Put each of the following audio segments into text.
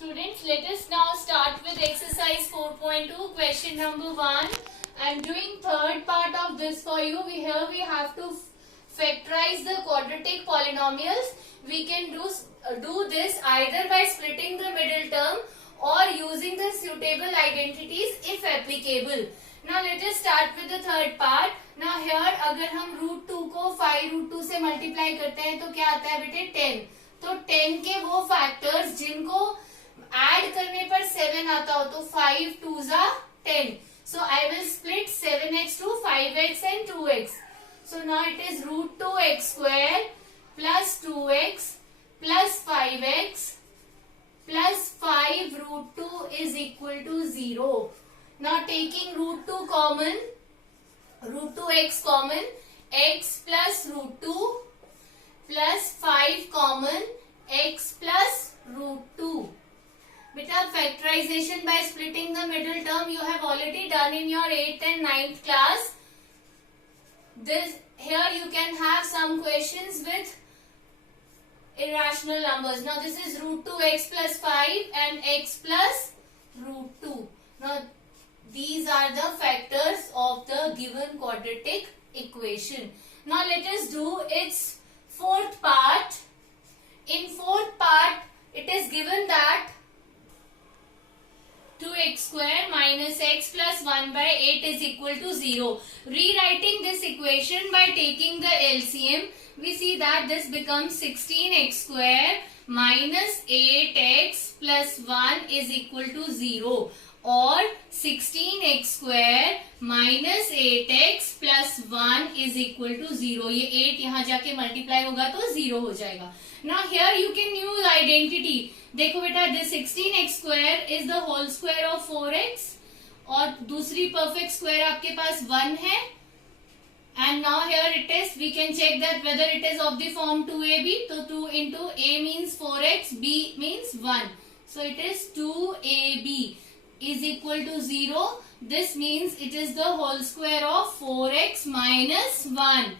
Students, let us now start with exercise 4.2, question number 1. I am doing third part of this for you. Here we have to factorize the quadratic polynomials. We can do this either by splitting the middle term or using the suitable identities if applicable. Now let us start with the third part. Now here अगर हम √2 को 5√2 से multiply करते हैं तो क्या आता है बेटे 10. तो 10 के वो फैक्टर्स जिनको ऐड करने पर 7 आता हो तो 5 2s are 10. So I will split 7x to 5x and 2x. So now it is √2x square plus 2x plus 5x plus 5 √2 is equal to 0. Now taking √2 common, √2x common, x plus √2 plus 5 common, x plus √2. Beta, factorization by splitting the middle term you have already done in your 8th and 9th class. Here you can have some questions with irrational numbers. Now this is √2x plus 5 and x plus √2. Now these are the factors of the given quadratic equation. Now let us do its fourth part. In fourth part, it is given that 2x square minus x plus 1 by 8 is equal to 0. Rewriting this equation by taking the LCM, we see that this becomes 16x square minus 8x plus 1 is equal to 0. और 16x square minus 8x plus 1 is equal to 0. ये 8 यहाँ जाके multiply होगा तो 0 हो जाएगा. Now here you can use identity. देखो बेटा, this 16x square is the whole square of 4x और दूसरी perfect square आपके पास 1 है. And now here it is, we can check that whether it is of the form 2ab. So 2 into a means 4x, b means 1. So it is 2ab is equal to 0. This means it is the whole square of 4x minus 1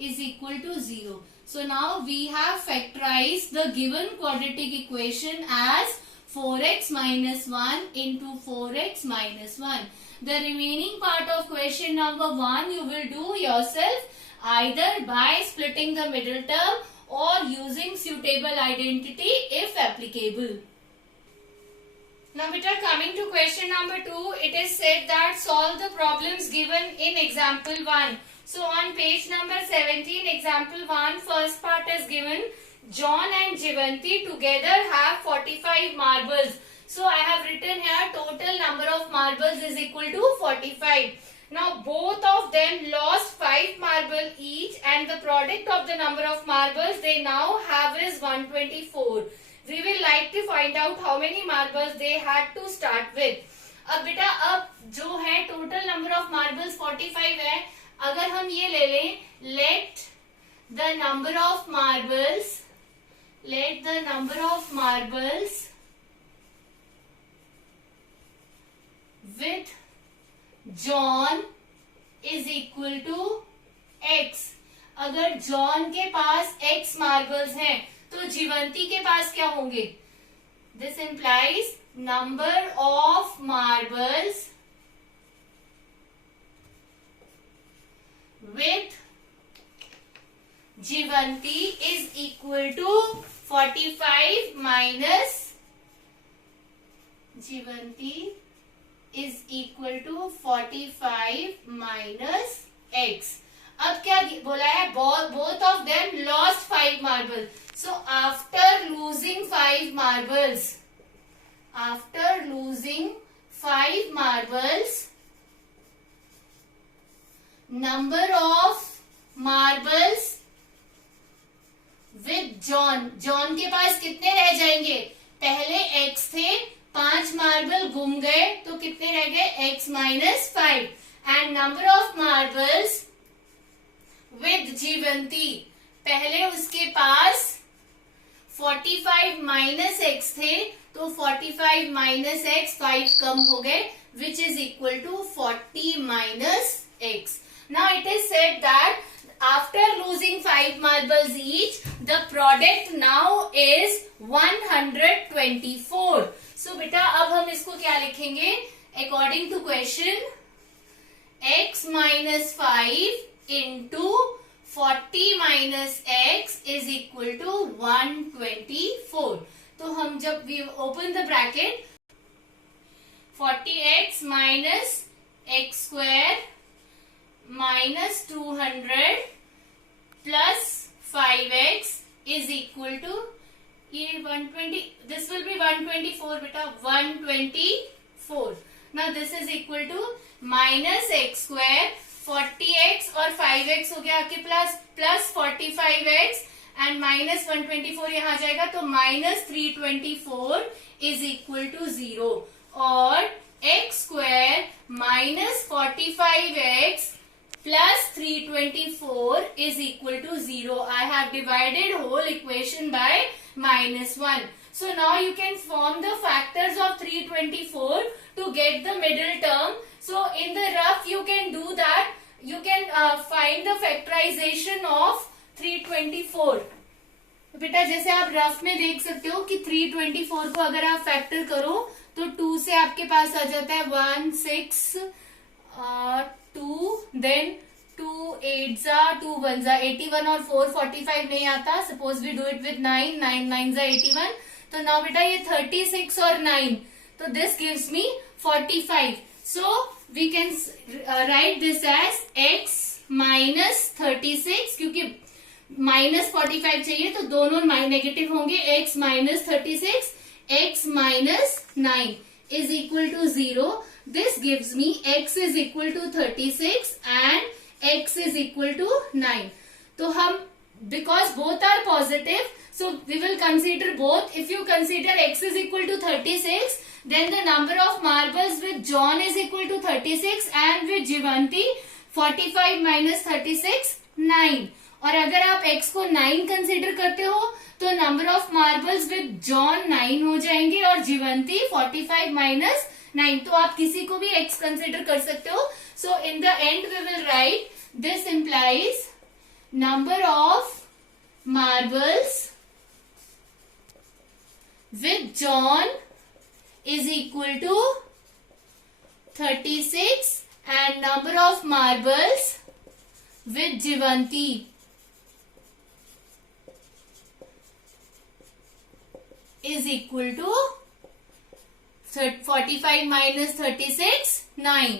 is equal to 0. So now we have factorized the given quadratic equation as 4x minus 1 into 4x minus 1. The remaining part of question number 1 you will do yourself either by splitting the middle term or using suitable identity if applicable. Now beta, coming to question number 2, it is said that solve the problems given in example 1. So on page number 17, example 1, first part is given. John and Jivanti together have 45 marbles. So I have written here total number of marbles is equal to 45. Now both of them lost 5 marbles each and the product of the number of marbles they now have is 124. We will like to find out how many marbles they had to start with. अब बेटा, अब जो है total number of marbles 45 है. अगर हम ये ले लें, let the number of marbles with John is equal to x. अगर John के पास x marbles हैं तो जीवंती के पास क्या होंगे? This implies number of marbles with Jivanti is equal to 45 minus Jivanti is equal to 45 minus x. अब क्या बोला है? Both of them lost 5 marbles. So after losing 5 marbles, number of marbles with John के पास कितने रह जाएंगे? पहले x थे, 5 मार्बल गुम गए तो कितने रह गए? x minus 5. And number of marbles with जीवंती, पहले उसके पास 45 minus x थे तो 45 minus x 5 कम हो गए which is equal to 40 minus x. Now it is said that after losing 5 marbles each, the product now is 124. सो बेटा अब हम इसको क्या लिखेंगे, according to question x minus 5 into 40 minus x is equal to 124. तो हम जब we open the bracket 40x minus x square minus 200 plus 5x is equal to ये 120, this will be 124 बेटा, 124. Now this is equal to minus x square 40x और 5x हो गया आपके plus 45x and minus 124 यहाँ जाएगा तो minus 324 is equal to 0 और x square minus 45x plus 324 is equal to 0. I have divided whole equation by minus 1. So now you can form the factors of 324 to get the middle term. So in the rough you can do that. You can find the factorization of 324. बेटा जैसे आप rough में देख सकते हो कि 324 को अगर आप फैक्टर करो तो 2 से आपके पास आ जाता है 1 6 2 देन 2 8 जा 2 1 जा 81 और 4 45 नहीं आता. Suppose we do it with 9 9 9 जा 81. तो नाउ बेटा ये 36 और 9 तो this gives me 45. So we can write this as x minus 36 क्योंकि माइनस 45 चाहिए तो दोनों नेगेटिव होंगे. x minus 36 x minus 9 is equal to 0. This gives me x is equal to 36 and x is equal to 9. तो हम because both are positive, so we will consider both. If you consider x is equal to 36, then the number of marbles with John is equal to 36 and with Jivanti 45 minus 36 9. और अगर आप x को 9 consider करते हो तो number of marbles with John 9 हो जाएंगे और जीवंती 45 माइनस 9. तो आप किसी को भी x कंसिडर कर सकते हो. So in the end we will write this implies number of marbles with John is equal to 36 and number of marbles with Jeevanti is equal to 45 minus 36 9.